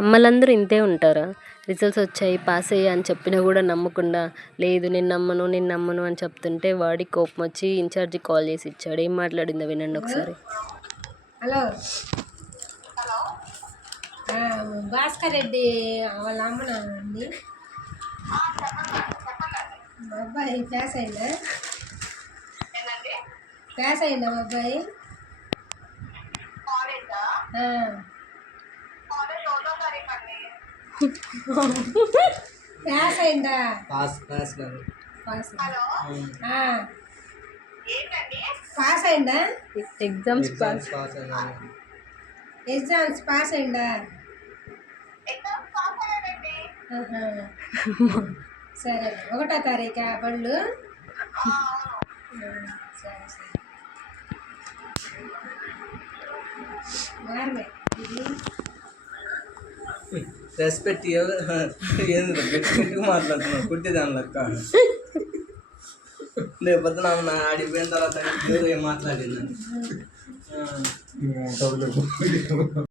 అమ్మలందరూ ఇంతే ఉంటారా? రిజల్ట్స్ వచ్చాయి పాస్ అయ్యా అని చెప్పినా కూడా నమ్మకుండా, లేదు నేను నమ్మను అని చెప్తుంటే వాడికి కోపం వచ్చి ఇన్ఛార్జికి కాల్ చేసి ఇచ్చాడు. ఏం మాట్లాడిందో వినండి ఒకసారి. హలో, భాస్కర్ రెడ్డి వాళ్ళ అమ్మనా అండి? మా అబ్బాయి పాస్ అయిందా? పాస్ అయిందా మా అబ్బాయి? పాస్ అయిందా? పాస్ అయిందా? ఎగ్జామ్స్ పాస్ అయిందా? సరే, 1వ తారీఖా బళ్ళు? సరే సరే, వారమే ఇది. రెస్పెక్ట్ మాట్లాడుతున్నావు కుట్టి దాని లెక్క. లేకపోతే నా ఆడిపోయిన తర్వాత ఏం మాట్లాడిందని